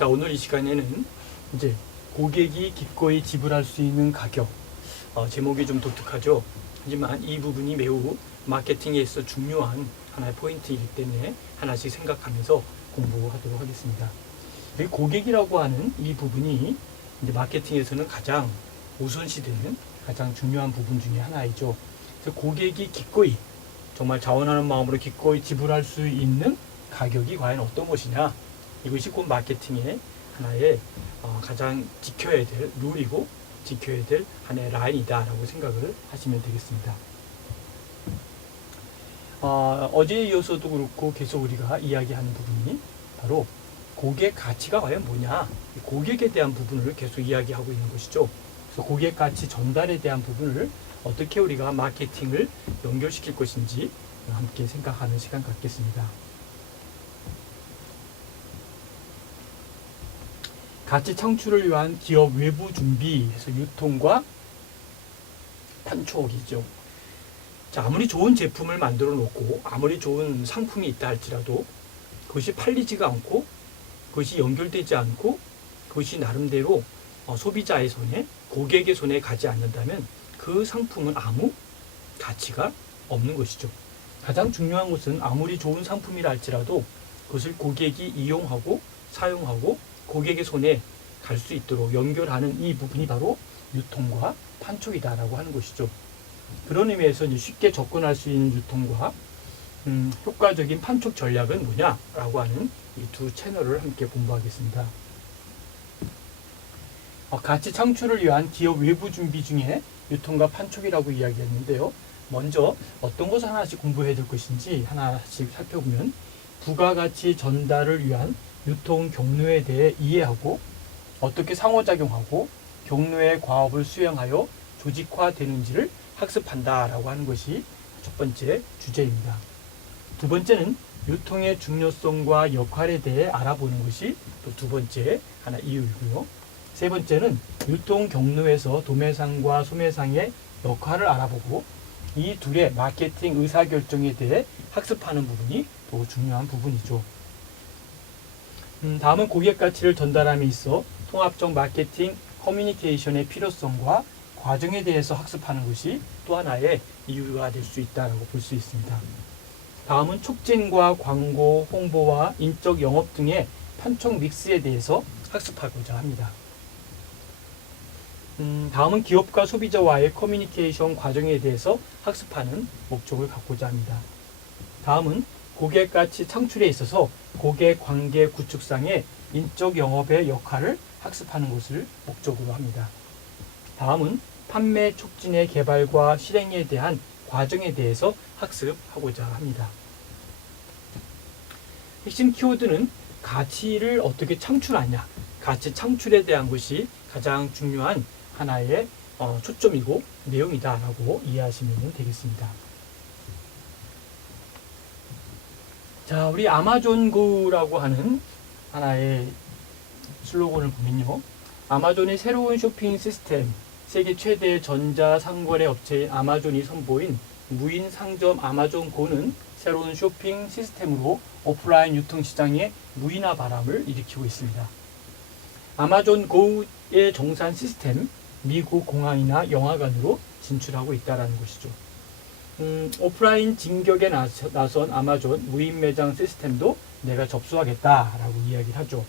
자, 오늘 이 시간에는 이제 고객이 기꺼이 지불할 수 있는 가격, 제목이 좀 독특하죠. 하지만 이 부분이 매우 마케팅에 있어 중요한 하나의 포인트이기 때문에 하나씩 생각하면서 공부하도록 하겠습니다. 이 고객이라고 하는 이 부분이 이제 마케팅에서는 가장 우선시되는 가장 중요한 부분 중에 하나이죠. 그래서 고객이 기꺼이 정말 자원하는 마음으로 기꺼이 지불할 수 있는 가격이 과연 어떤 것이냐, 이것이 곧 마케팅의 하나의 가장 지켜야 될 룰이고 지켜야 될 하나의 라인이다라고 생각을 하시면 되겠습니다. 어제에 이어서도 그렇고 계속 우리가 이야기하는 부분이 바로 고객 가치가 과연 뭐냐, 고객에 대한 부분을 계속 이야기하고 있는 것이죠. 그래서 고객 가치 전달에 대한 부분을 어떻게 우리가 마케팅을 연결시킬 것인지 함께 생각하는 시간 갖겠습니다. 가치 창출을 위한 기업 외부 준비에서 유통과 판촉이죠. 자, 아무리 좋은 제품을 만들어 놓고 아무리 좋은 상품이 있다 할지라도 그것이 팔리지가 않고 그것이 연결되지 않고 그것이 나름대로 소비자의 손에, 고객의 손에 가지 않는다면 그 상품은 아무 가치가 없는 것이죠. 가장 중요한 것은 아무리 좋은 상품이라 할지라도 그것을 고객이 이용하고 사용하고 고객의 손에 갈 수 있도록 연결하는 이 부분이 바로 유통과 판촉이다라고 하는 것이죠. 그런 의미에서 이제 쉽게 접근할 수 있는 유통과 효과적인 판촉 전략은 뭐냐라고 하는 이 두 채널을 함께 공부하겠습니다. 가치 창출을 위한 기업 외부 준비 중에 유통과 판촉이라고 이야기했는데요. 먼저 어떤 것을 하나씩 공부해야 될 것인지 하나씩 살펴보면 부가가치 전달을 위한 유통 경로에 대해 이해하고 어떻게 상호작용하고 경로의 과업을 수행하여 조직화되는지를 학습한다라고 하는 것이 첫 번째 주제입니다. 두 번째는 유통의 중요성과 역할에 대해 알아보는 것이 또 두 번째 하나 이유이고요. 세 번째는 유통 경로에서 도매상과 소매상의 역할을 알아보고 이 둘의 마케팅 의사결정에 대해 학습하는 부분이 또 중요한 부분이죠. 다음은 고객 가치를 전달함에 있어 통합적 마케팅 커뮤니케이션의 필요성과 과정에 대해서 학습하는 것이 또 하나의 이유가 될 수 있다고 볼 수 있습니다. 다음은 촉진과 광고, 홍보와 인적 영업 등의 판촉 믹스에 대해서 학습하고자 합니다. 다음은 기업과 소비자와의 커뮤니케이션 과정에 대해서 학습하는 목적을 갖고자 합니다. 다음은 고객 가치 창출에 있어서 고객 관계 구축상의 인적 영업의 역할을 학습하는 것을 목적으로 합니다. 다음은 판매 촉진의 개발과 실행에 대한 과정에 대해서 학습하고자 합니다. 핵심 키워드는 가치를 어떻게 창출하냐, 가치 창출에 대한 것이 가장 중요한 하나의 초점이고 내용이다라고 이해하시면 되겠습니다. 자, 우리 아마존고라고 하는 하나의 슬로건을 보면요. 아마존의 새로운 쇼핑 시스템, 세계 최대 전자상거래 업체인 아마존이 선보인 무인 상점 아마존고는 새로운 쇼핑 시스템으로 오프라인 유통시장의 무인화 바람을 일으키고 있습니다. 아마존고의 정산 시스템, 미국 공항이나 영화관으로 진출하고 있다는 것이죠. 오프라인 진격에 나선 아마존 무인 매장 시스템도 내가 접수하겠다라고 이야기를 하죠.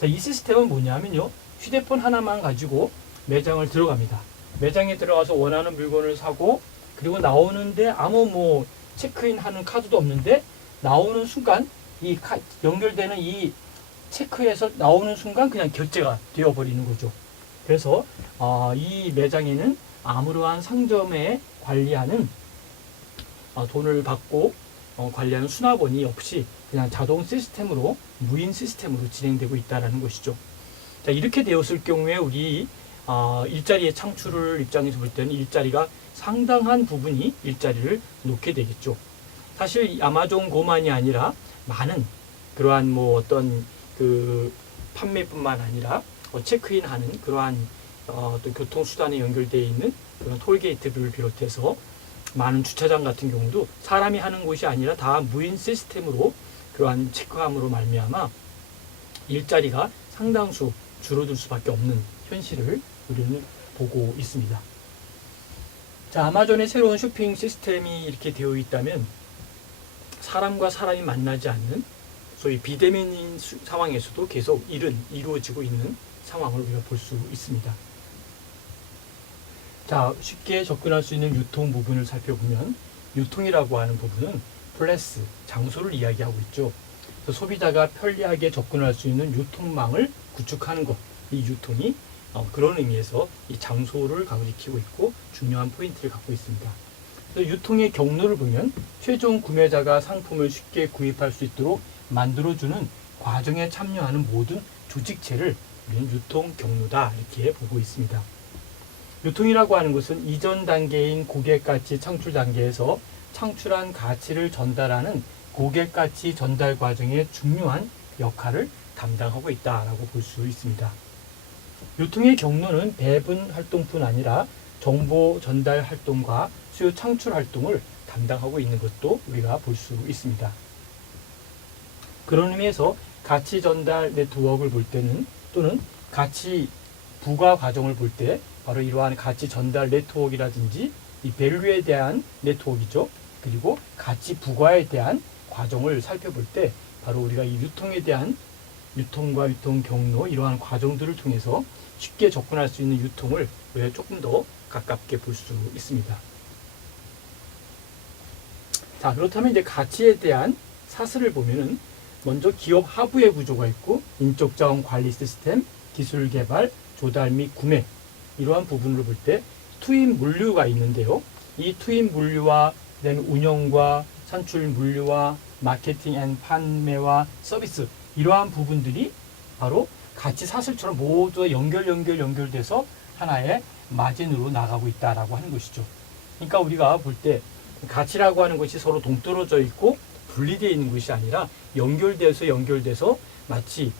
자, 이 시스템은 뭐냐면요. 휴대폰 하나만 가지고 매장을 들어갑니다. 매장에 들어가서 원하는 물건을 사고 그리고 나오는데 아무 체크인 하는 카드도 없는데 나오는 순간 연결되는 이 체크에서 나오는 순간 그냥 결제가 되어버리는 거죠. 그래서 이 매장에는 아무러한 상점에 관리하는 돈을 받고 관리하는 수납원이 없이 그냥 자동 시스템으로 무인 시스템으로 진행되고 있다는 것이죠. 자, 이렇게 되었을 경우에 우리 일자리의 창출을 입장에서 볼 때는 일자리가 상당한 부분이 일자리를 놓게 되겠죠. 사실 아마존고만이 아니라 많은 그러한 어떤 그 판매뿐만 아니라 체크인하는 그러한 또 교통수단에 연결되어 있는 그런 톨게이트를 비롯해서 많은 주차장 같은 경우도 사람이 하는 곳이 아니라 다 무인 시스템으로 그러한 체크함으로 말미암아 일자리가 상당수 줄어들 수밖에 없는 현실을 우리는 보고 있습니다. 자, 아마존의 새로운 쇼핑 시스템이 이렇게 되어 있다면 사람과 사람이 만나지 않는 소위 비대면인 상황에서도 계속 일은 이루어지고 있는 상황을 우리가 볼 수 있습니다. 자, 쉽게 접근할 수 있는 유통 부분을 살펴보면 유통이라고 하는 부분은 플레스, 장소를 이야기하고 있죠. 그래서 소비자가 편리하게 접근할 수 있는 유통망을 구축하는 것, 이 유통이 그런 의미에서 이 장소를 강조시키고 있고 중요한 포인트를 갖고 있습니다. 그래서 유통의 경로를 보면 최종 구매자가 상품을 쉽게 구입할 수 있도록 만들어주는 과정에 참여하는 모든 조직체를 우리는 유통 경로다 이렇게 보고 있습니다. 유통이라고 하는 것은 이전 단계인 고객가치 창출 단계에서 창출한 가치를 전달하는 고객가치 전달 과정의 중요한 역할을 담당하고 있다라고 볼 수 있습니다. 유통의 경로는 배분 활동뿐 아니라 정보 전달 활동과 수요 창출 활동을 담당하고 있는 것도 우리가 볼 수 있습니다. 그런 의미에서 가치 전달 네트워크를 볼 때는 또는 가치 부가 과정을 볼 때 바로 이러한 가치 전달 네트워크라든지 이 밸류에 대한 네트워크이죠. 그리고 가치 부과에 대한 과정을 살펴볼 때 바로 우리가 이 유통에 대한 유통과 유통 경로 이러한 과정들을 통해서 쉽게 접근할 수 있는 유통을 조금 더 가깝게 볼 수 있습니다. 자, 그렇다면 이제 가치에 대한 사슬을 보면은 먼저 기업 하부의 구조가 있고 인적 자원 관리 시스템, 기술 개발, 조달 및 구매 이러한 부분을 볼 때 투입 물류가 있는데요. 이 투입 물류와 그다음에 운영과 산출 물류와 마케팅 앤 판매와 서비스 이러한 부분들이 바로 가치 사슬처럼 모두 연결돼서 하나의 마진으로 나가고 있다라고 하는 것이죠. 그러니까 우리가 볼 때 가치라고 하는 것이 서로 동떨어져 있고 분리되어 있는 것이 아니라 연결돼서 마치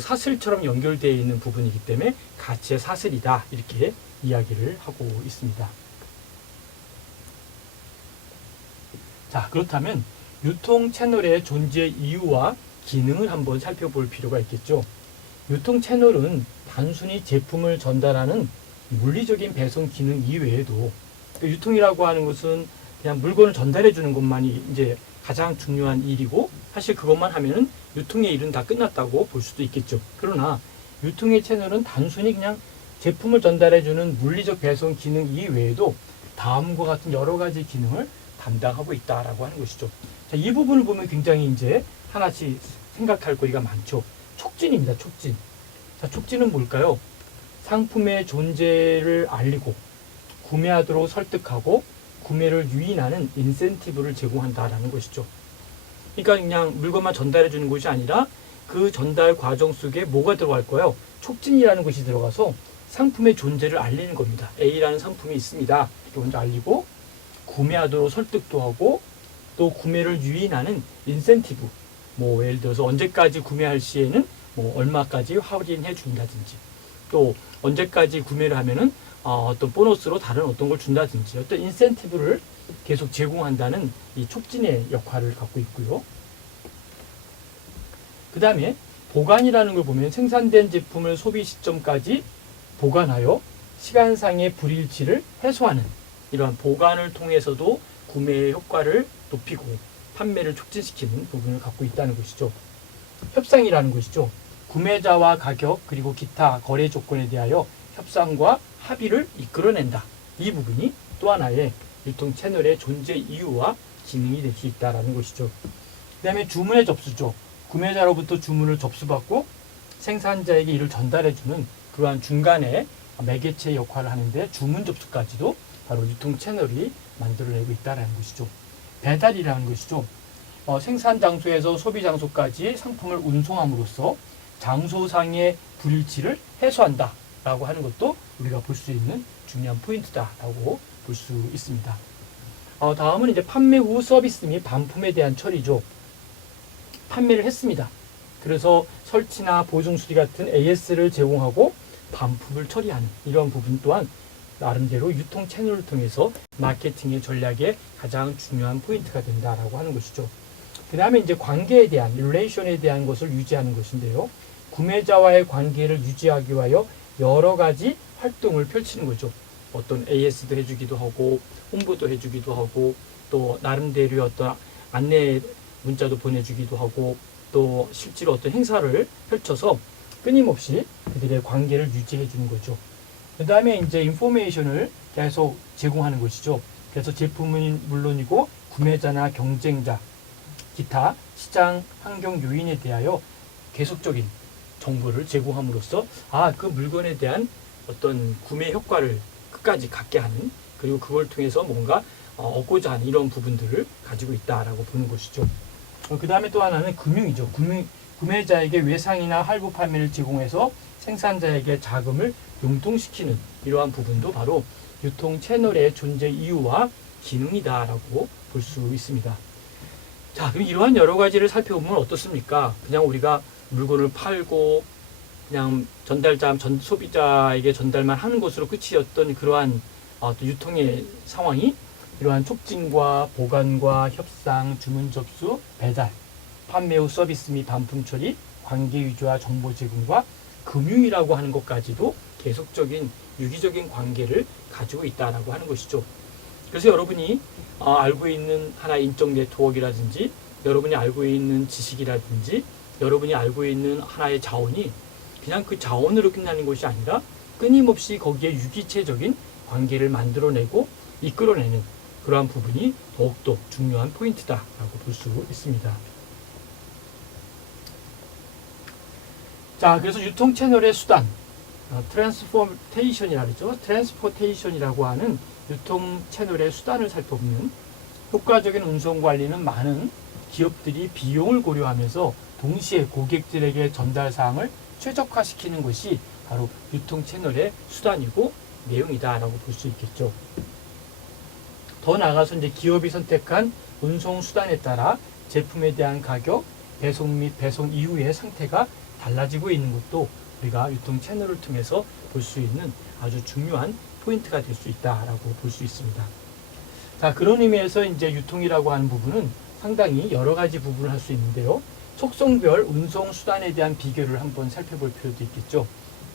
사슬처럼 연결되어 있는 부분이기 때문에 가치의 사슬이다 이렇게 이야기를 하고 있습니다. 자, 그렇다면 유통 채널의 존재 이유와 기능을 한번 살펴볼 필요가 있겠죠. 유통 채널은 단순히 제품을 전달하는 물리적인 배송 기능 이외에도 유통이라고 하는 것은 그냥 물건을 전달해 주는 것만이 이제 가장 중요한 일이고 사실 그것만 하면은 유통의 일은 다 끝났다고 볼 수도 있겠죠. 그러나 유통의 채널은 단순히 그냥 제품을 전달해 주는 물리적 배송 기능 이외에도 다음과 같은 여러 가지 기능을 담당하고 있다라고 하는 것이죠. 자, 이 부분을 보면 굉장히 이제 하나씩 생각할 거리가 많죠. 촉진입니다. 촉진. 자, 촉진은 뭘까요? 상품의 존재를 알리고 구매하도록 설득하고 구매를 유인하는 인센티브를 제공한다라는 것이죠. 그러니까 그냥 물건만 전달해 주는 것이 아니라 그 전달 과정 속에 뭐가 들어갈까요? 촉진이라는 것이 들어가서 상품의 존재를 알리는 겁니다. A라는 상품이 있습니다. 이렇게 먼저 알리고 구매하도록 설득도 하고 또 구매를 유인하는 인센티브 뭐 예를 들어서 언제까지 구매할 시에는 뭐 얼마까지 할인해 준다든지 또 언제까지 구매를 하면은 어떤 보너스로 다른 어떤 걸 준다든지 어떤 인센티브를 계속 제공한다는 이 촉진의 역할을 갖고 있고요. 그 다음에 보관이라는 걸 보면 생산된 제품을 소비 시점까지 보관하여 시간상의 불일치를 해소하는 이러한 보관을 통해서도 구매의 효과를 높이고 판매를 촉진시키는 부분을 갖고 있다는 것이죠. 협상이라는 것이죠. 구매자와 가격 그리고 기타 거래 조건에 대하여 협상과 합의를 이끌어낸다. 이 부분이 또 하나의 유통 채널의 존재 이유와 기능이 될 수 있다는 것이죠. 그 다음에 주문의 접수죠. 구매자로부터 주문을 접수받고 생산자에게 이를 전달해주는 그러한 중간에 매개체 역할을 하는데 주문 접수까지도 바로 유통 채널이 만들어내고 있다는 것이죠. 배달이라는 것이죠. 생산 장소에서 소비 장소까지 상품을 운송함으로써 장소상의 불일치를 해소한다 라고 하는 것도 우리가 볼 수 있는 중요한 포인트다 라고 볼 수 있습니다. 다음은 이제 판매 후 서비스 및 반품에 대한 처리죠. 판매를 했습니다. 그래서 설치나 보증 수리 같은 AS를 제공하고 반품을 처리하는 이런 부분 또한 나름대로 유통 채널을 통해서 마케팅의 전략의 가장 중요한 포인트가 된다라고 하는 것이죠. 그 다음에 이제 관계에 대한, 릴레이션에 대한 것을 유지하는 것인데요. 구매자와의 관계를 유지하기 위하여 여러 가지 활동을 펼치는 거죠. 어떤 AS도 해주기도 하고 홍보도 해주기도 하고 또 나름대로 어떤 안내 문자도 보내주기도 하고 또 실제로 어떤 행사를 펼쳐서 끊임없이 그들의 관계를 유지해 주는 거죠. 그 다음에 이제 인포메이션을 계속 제공하는 것이죠. 그래서 제품은 물론이고 구매자나 경쟁자, 기타 시장 환경 요인에 대하여 계속적인 정보를 제공함으로써 그 물건에 대한 어떤 구매 효과를 끝까지 갖게 하는, 그리고 그걸 통해서 뭔가 얻고자 하는 이런 부분들을 가지고 있다라고 보는 것이죠. 그 다음에 또 하나는 금융이죠. 구매자에게 외상이나 할부 판매를 제공해서 생산자에게 자금을 융통시키는 이러한 부분도 바로 유통 채널의 존재 이유와 기능이다라고 볼 수 있습니다. 자, 그럼 이러한 여러 가지를 살펴보면 어떻습니까? 그냥 우리가 물건을 팔고 그냥 소비자에게 전달만 하는 것으로 끝이었던 그러한 유통의 상황이 이러한 촉진과 보관과 협상, 주문 접수, 배달, 판매 후 서비스 및 반품 처리, 관계 유지와 정보 제공과 금융이라고 하는 것까지도 계속적인 유기적인 관계를 가지고 있다라고 하는 것이죠. 그래서 여러분이 알고 있는 하나의 인적 네트워크라든지 여러분이 알고 있는 지식이라든지 여러분이 알고 있는 하나의 자원이 그냥 그 자원으로 끝나는 것이 아니라 끊임없이 거기에 유기체적인 관계를 만들어내고 이끌어내는 그러한 부분이 더욱더 중요한 포인트다라고 볼 수 있습니다. 자, 그래서 유통 채널의 수단, 트랜스포테이션이라고 하죠. 트랜스포테이션이라고 하는 유통 채널의 수단을 살펴보면 효과적인 운송 관리는 많은 기업들이 비용을 고려하면서 동시에 고객들에게 전달 사항을 최적화시키는 것이 바로 유통 채널의 수단이고 내용이다라고 볼 수 있겠죠. 더 나아가서 이제 기업이 선택한 운송 수단에 따라 제품에 대한 가격, 배송 및 배송 이후의 상태가 달라지고 있는 것도 우리가 유통 채널을 통해서 볼 수 있는 아주 중요한 포인트가 될 수 있다라고 볼 수 있습니다. 자, 그런 의미에서 이제 유통이라고 하는 부분은 상당히 여러 가지 부분을 할 수 있는데요. 속성별 운송 수단에 대한 비교를 한번 살펴볼 필요도 있겠죠.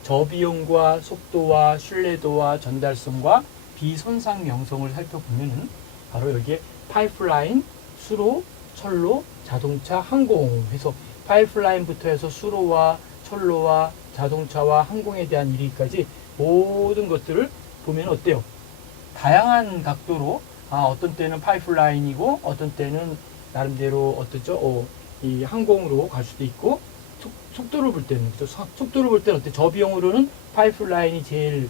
저비용과 속도와 신뢰도와 전달성과 비손상 명성을 살펴보면은 바로 여기에 파이프라인, 수로, 철로, 자동차, 항공 해서 파이프라인부터 해서 수로와 철로와 자동차와 항공에 대한 이르기까지 모든 것들을 보면 어때요? 다양한 각도로 어떤 때는 파이프라인이고 어떤 때는 나름대로 어떠죠? 이 항공으로 갈 수도 있고 속도를 볼 때는 그렇죠? 속도를 볼 때는 어때? 저비용으로는 파이프라인이 제일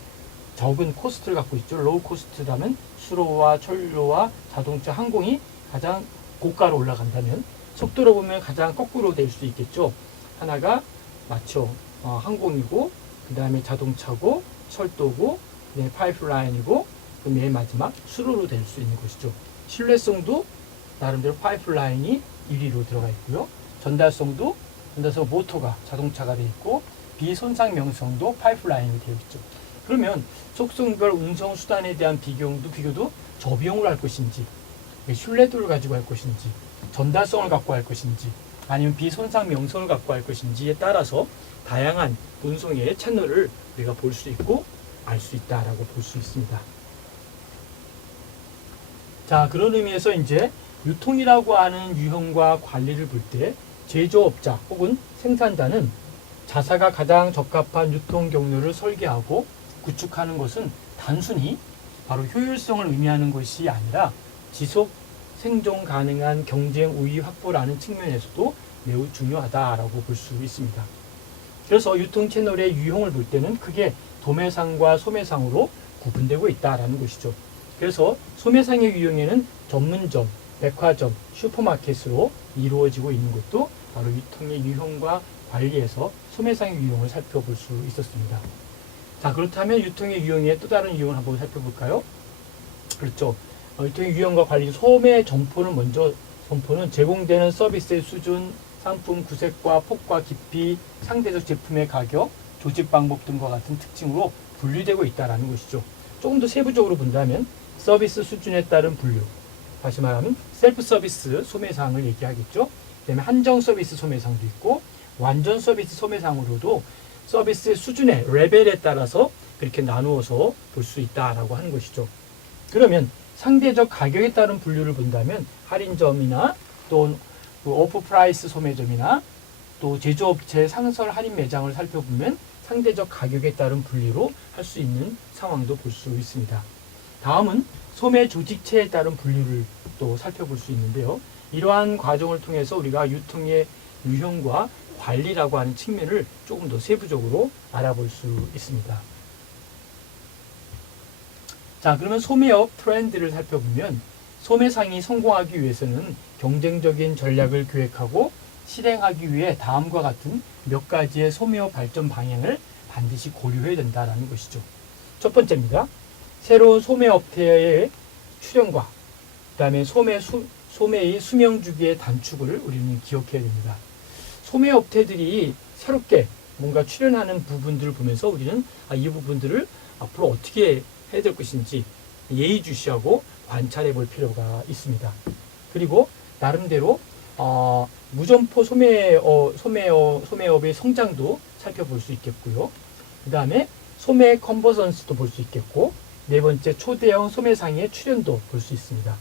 적은 코스트를 갖고 있죠. 로우 코스트라면 수로와 철로와 자동차, 항공이 가장 고가로 올라간다면 속도로 보면 가장 거꾸로 될 수 있겠죠. 하나가 맞죠. 항공이고 그 다음에 자동차고 철도고 그다음에 파이프라인이고 그 맨 마지막 수로로 될 수 있는 것이죠. 신뢰성도 나름대로 파이프라인이 1위로 들어가 있고요. 전달성 모터가 자동차가 되어 있고 비손상 명성도 파이프라인이 되어 있죠. 그러면 속성별 운송 수단에 대한 비교도 저비용을 할 것인지 신뢰도를 가지고 할 것인지 전달성을 갖고 할 것인지 아니면 비손상 명성을 갖고 할 것인지에 따라서 다양한 운송의 채널을 우리가 볼 수 있고 알 수 있다라고 볼 수 있습니다. 자, 그런 의미에서 이제 유통이라고 하는 유형과 관리를 볼 때 제조업자 혹은 생산자는 자사가 가장 적합한 유통 경로를 설계하고 구축하는 것은 단순히 바로 효율성을 의미하는 것이 아니라 지속 생존 가능한 경쟁 우위 확보라는 측면에서도 매우 중요하다라고 볼 수 있습니다. 그래서 유통 채널의 유형을 볼 때는 크게 도매상과 소매상으로 구분되고 있다라는 것이죠. 그래서 소매상의 유형에는 전문점, 백화점, 슈퍼마켓으로 이루어지고 있는 것도 바로 유통의 유형과 관리에서 소매상의 유형을 살펴볼 수 있었습니다. 자, 그렇다면 유통의 유형의 또 다른 유형을 한번 살펴볼까요? 그렇죠. 유통의 유형과 관리, 소매 점포는 제공되는 서비스의 수준, 상품 구색과 폭과 깊이, 상대적 제품의 가격, 조직 방법 등과 같은 특징으로 분류되고 있다는 것이죠. 조금 더 세부적으로 본다면 서비스 수준에 따른 분류, 다시 말하면 셀프 서비스 소매상을 얘기하겠죠. 그다음에 한정 서비스 소매상도 있고 완전 서비스 소매상으로도 서비스 수준의 레벨에 따라서 그렇게 나누어서 볼 수 있다라고 하는 것이죠. 그러면 상대적 가격에 따른 분류를 본다면 할인점이나 또 오프 프라이스 소매점이나 또 제조업체 상설 할인 매장을 살펴보면 상대적 가격에 따른 분류로 할 수 있는 상황도 볼 수 있습니다. 다음은 소매 조직체에 따른 분류를 또 살펴볼 수 있는데요. 이러한 과정을 통해서 우리가 유통의 유형과 관리라고 하는 측면을 조금 더 세부적으로 알아볼 수 있습니다. 자, 그러면 소매업 트렌드를 살펴보면 소매상이 성공하기 위해서는 경쟁적인 전략을 기획하고 실행하기 위해 다음과 같은 몇 가지의 소매업 발전 방향을 반드시 고려해야 된다는 것이죠. 첫 번째입니다. 새로운 소매업체의 출현과 그 다음에 소매의 수명 주기의 단축을 우리는 기억해야 됩니다. 소매업체들이 새롭게 뭔가 출현하는 부분들을 보면서 우리는 이 부분들을 앞으로 어떻게 해야 될 것인지 예의주시하고 관찰해 볼 필요가 있습니다. 그리고 나름대로 무점포 소매업의 성장도 살펴볼 수 있겠고요. 그 다음에 소매 컨버전스도 볼 수 있겠고, 네 번째 초대형 소매상의 출현도 볼 수 있습니다.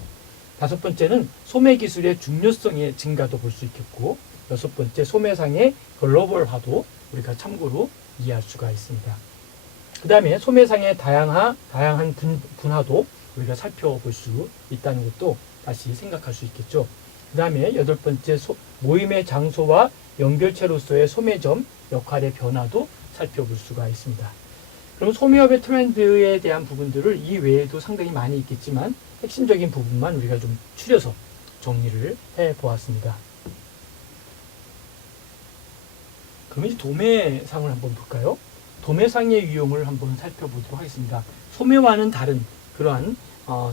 다섯 번째는 소매 기술의 중요성의 증가도 볼 수 있겠고, 여섯 번째 소매상의 글로벌화도 우리가 참고로 이해할 수가 있습니다. 그 다음에 소매상의 다양한 분화도 우리가 살펴볼 수 있다는 것도 다시 생각할 수 있겠죠. 그 다음에 여덟 번째 모임의 장소와 연결체로서의 소매점 역할의 변화도 살펴볼 수가 있습니다. 그럼 소매업의 트렌드에 대한 부분들을 이 외에도 상당히 많이 있겠지만 핵심적인 부분만 우리가 좀 추려서 정리를 해보았습니다. 그럼 이제 도매상을 한번 볼까요? 도매상의 유형을 한번 살펴보도록 하겠습니다. 소매와는 다른 그러한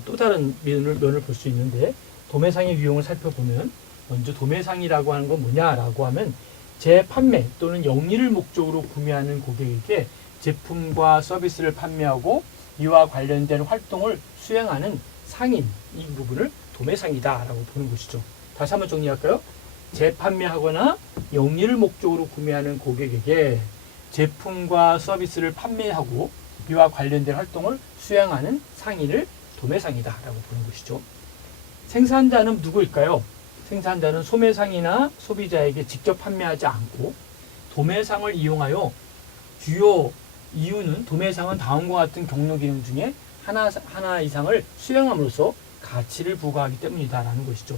또 다른 면을 볼 수 있는데, 도매상의 유형을 살펴보면 먼저 도매상이라고 하는 건 뭐냐라고 하면 재판매 또는 영리를 목적으로 구매하는 고객에게 제품과 서비스를 판매하고 이와 관련된 활동을 수행하는 상인, 이 부분을 도매상이다라고 보는 것이죠. 다시 한번 정리할까요? 재판매하거나 영리를 목적으로 구매하는 고객에게 제품과 서비스를 판매하고 이와 관련된 활동을 수행하는 상인을 도매상이다라고 보는 것이죠. 생산자는 누구일까요? 생산자는 소매상이나 소비자에게 직접 판매하지 않고 도매상을 이용하여 주요 이유는 도매상은 다음과 같은 경로 기능 중에 하나 이상을 수행함으로써 가치를 부과하기 때문이다라는 것이죠.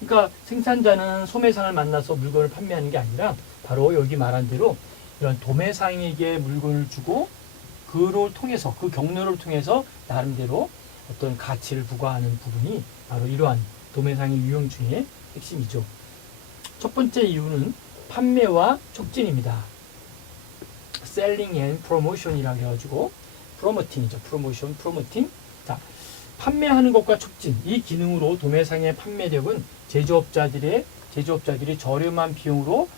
그러니까 생산자는 소매상을 만나서 물건을 판매하는 게 아니라 바로 여기 말한 대로 이런 도매상에게 물건을 주고 그를 통해서, 그 경로를 통해서 나름대로 어떤 가치를 부과하는 부분이 바로 이러한 도매상의 유형 중에 핵심이죠. 첫 번째 이유는 판매와 촉진입니다. Selling and Promotion이라고 해가지고 프로모팅이죠. 프로모션, 프로모팅. 자, 판매하는 것과 촉진, 이 기능으로 도매상의 판매력은 제조업자들이 저렴한 비용으로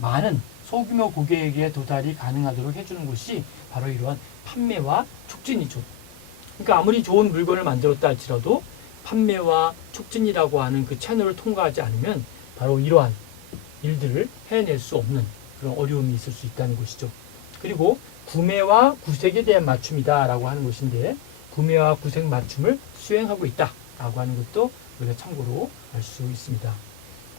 많은 소규모 고객에게 도달이 가능하도록 해주는 것이 바로 이러한 판매와 촉진이죠. 그러니까 아무리 좋은 물건을 만들었다 할지라도 판매와 촉진이라고 하는 그 채널을 통과하지 않으면 바로 이러한 일들을 해낼 수 없는 그런 어려움이 있을 수 있다는 것이죠. 그리고 구매와 구색에 대한 맞춤이다라고 하는 것인데, 구매와 구색 맞춤을 수행하고 있다라고 하는 것도 우리가 참고로 알 수 있습니다.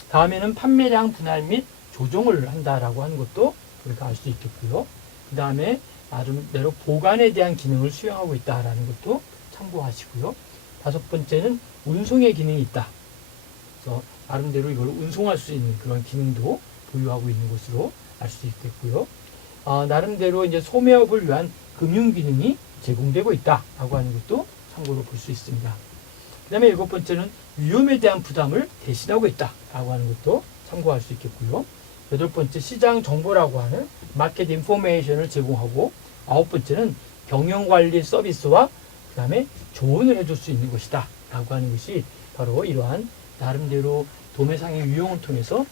다음에는 판매량 분할 및 조정을 한다라고 하는 것도 우리가 알 수 있겠고요. 그 다음에 나름대로 보관에 대한 기능을 수행하고 있다라는 것도 참고하시고요. 다섯 번째는 운송의 기능이 있다. 그래서 나름대로 이걸 운송할 수 있는 그런 기능도 보유하고 있는 것으로 알 수 있겠고요. 나름대로 이제 소매업을 위한 금융 기능이 제공되고 있다라고 하는 것도 참고로 볼 수 있습니다. 그 다음에 일곱 번째는 위험에 대한 부담을 대신하고 있다라고 하는 것도 참고할 수 있겠고요. 여덟 번째 시장 정보라고 하는 마켓 인포메이션을 제공하고, 아홉 번째는 경영관리 서비스와 그 다음에 조언을 해줄 수 있는 것이다 라고 하는 것이 바로 이러한 나름대로 도매상의 유형을 통해서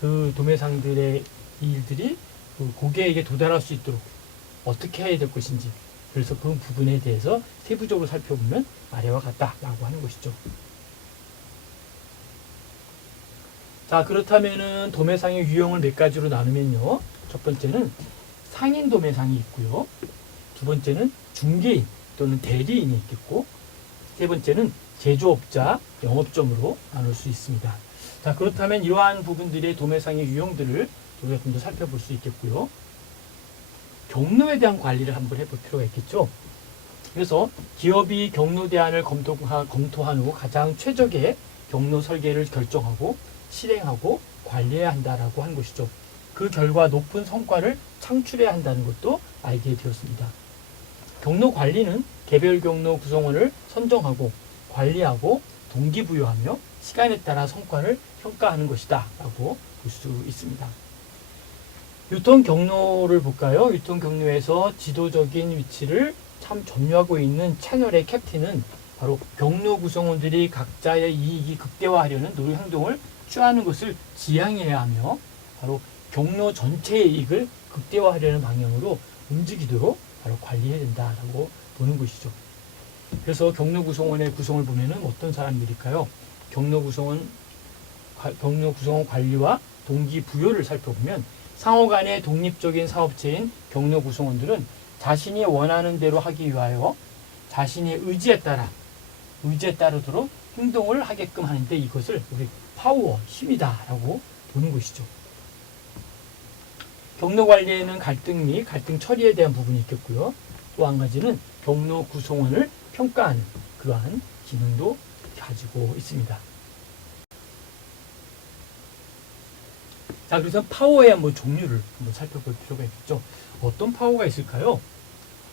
그 도매상들의 일들이 그 고객에게 도달할 수 있도록 어떻게 해야 될 것인지, 그래서 그 부분에 대해서 세부적으로 살펴보면 아래와 같다라고 하는 것이죠. 자, 그렇다면은 도매상의 유형을 몇 가지로 나누면요. 첫 번째는 상인 도매상이 있고요. 두 번째는 중개인 또는 대리인이 있겠고, 세 번째는 제조업자, 영업점으로 나눌 수 있습니다. 자, 그렇다면 이러한 부분들의 도매상의 유형들을 우리가 좀 더 살펴볼 수 있겠고요. 경로에 대한 관리를 한번 해볼 필요가 있겠죠. 그래서 기업이 경로 대안을 검토한 후 가장 최적의 경로 설계를 결정하고 실행하고 관리해야 한다라고 하는 것이죠. 그 결과 높은 성과를 창출해야 한다는 것도 알게 되었습니다. 경로 관리는 개별 경로 구성원을 선정하고 관리하고 동기부여하며 시간에 따라 성과를 평가하는 것이다 라고 볼 수 있습니다. 유통 경로를 볼까요? 유통 경로에서 지도적인 위치를 참 점유하고 있는 채널의 캡틴은 바로 경로 구성원들이 각자의 이익이 극대화하려는 노력 행동을 취하는 것을 지향해야 하며 바로 경로 전체의 이익을 극대화하려는 방향으로 움직이도록 바로 관리해야 된다라고 보는 것이죠. 그래서 경로 구성원의 구성을 보면은 어떤 사람들일까요? 경로 구성원 관리와 동기부여를 살펴보면 상호 간의 독립적인 사업체인 경로 구성원들은 자신이 원하는 대로 하기 위하여 자신의 의지에 따르도록 행동을 하게끔 하는데 이것을 우리 파워, 힘이다라고 보는 것이죠. 경로 관리에는 갈등 및 갈등 처리에 대한 부분이 있겠고요. 또 한 가지는 경로 구성원을 평가하는 그러한 기능도 가지고 있습니다. 자, 그래서 파워의 한번 종류를 한번 살펴볼 필요가 있겠죠. 어떤 파워가 있을까요?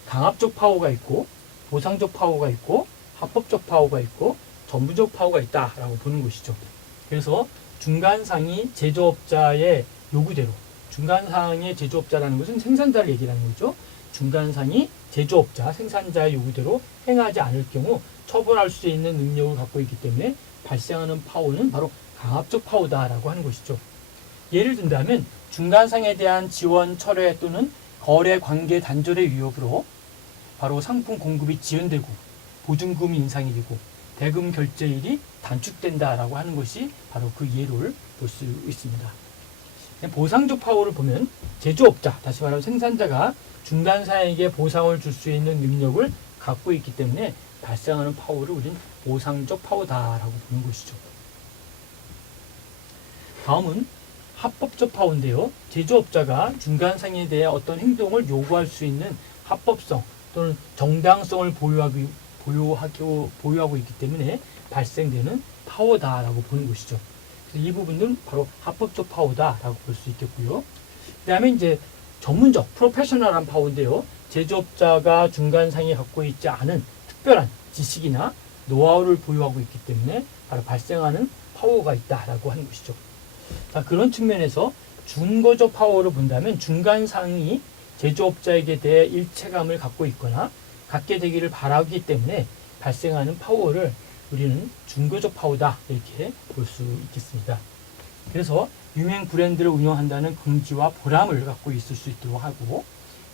강압적 파워가 있고, 보상적 파워가 있고, 합법적 파워가 있고, 전부적 파워가 있다라고 보는 것이죠. 그래서 중간상이 제조업자의 요구대로, 중간상의 제조업자라는 것은 생산자를 얘기하는 거죠. 중간상이 제조업자, 생산자의 요구대로 행하지 않을 경우 처벌할 수 있는 능력을 갖고 있기 때문에 발생하는 파워는 바로 강압적 파워다라고 하는 것이죠. 예를 든다면 중간상에 대한 지원, 철회 또는 거래 관계 단절의 위협으로 바로 상품 공급이 지연되고 보증금이 인상이 되고 대금 결제일이 단축된다라고 하는 것이 바로 그 예를 볼 수 있습니다. 보상적 파워를 보면 제조업자, 다시 말하면 생산자가 중간사에게 보상을 줄 수 있는 능력을 갖고 있기 때문에 발생하는 파워를 우리는 보상적 파워다라고 보는 것이죠. 다음은 합법적 파워인데요. 제조업자가 중간상에 대해 어떤 행동을 요구할 수 있는 합법성 또는 정당성을 보유하고 있기 때문에 발생되는 파워다라고 보는 것이죠. 그래서 이 부분은 바로 합법적 파워다라고 볼 수 있겠고요. 그 다음에 이제 전문적, 프로페셔널한 파워인데요. 제조업자가 중간상이 갖고 있지 않은 특별한 지식이나 노하우를 보유하고 있기 때문에 바로 발생하는 파워가 있다라고 하는 것이죠. 자, 그런 측면에서 중거적 파워를 본다면 중간상이 제조업자에게 대해 일체감을 갖고 있거나 갖게 되기를 바라기 때문에 발생하는 파워를 우리는 중거적 파워다 이렇게 볼 수 있겠습니다. 그래서 유명 브랜드를 운영한다는 긍지와 보람을 갖고 있을 수 있도록 하고,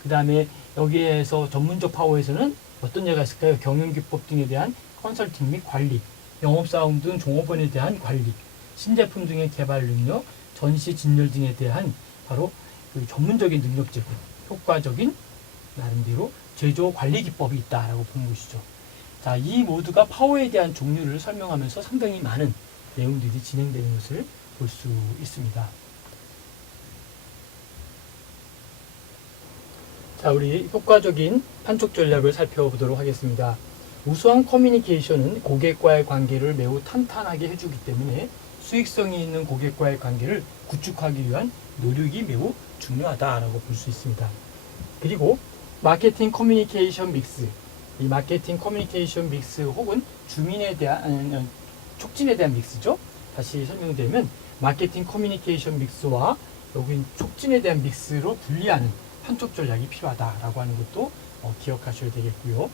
그 다음에 여기에서 전문적 파워에서는 어떤 예가 있을까요? 경영기법 등에 대한 컨설팅 및 관리, 영업사업 등 종업원에 대한 관리, 신제품 등의 개발 능력, 전시 진열 등에 대한 바로 그 전문적인 능력 제공, 효과적인 나름대로 제조 관리 기법이 있다라고 보는 것이죠. 자, 이 모두가 파워에 대한 종류를 설명하면서 상당히 많은 내용들이 진행되는 것을 볼 수 있습니다. 자, 우리 효과적인 판촉 전략을 살펴보도록 하겠습니다. 우수한 커뮤니케이션은 고객과의 관계를 매우 탄탄하게 해주기 때문에 수익성이 있는 고객과의 관계를 구축하기 위한 노력이 매우 중요하다라고 볼 수 있습니다. 그리고 마케팅 커뮤니케이션 믹스, 이 마케팅 커뮤니케이션 믹스 혹은 주민에 대한 촉진에 대한 믹스죠. 다시 설명드리면 마케팅 커뮤니케이션 믹스와 여기 촉진에 대한 믹스로 분리하는 판촉 전략이 필요하다라고 하는 것도 기억하셔야 되겠고요.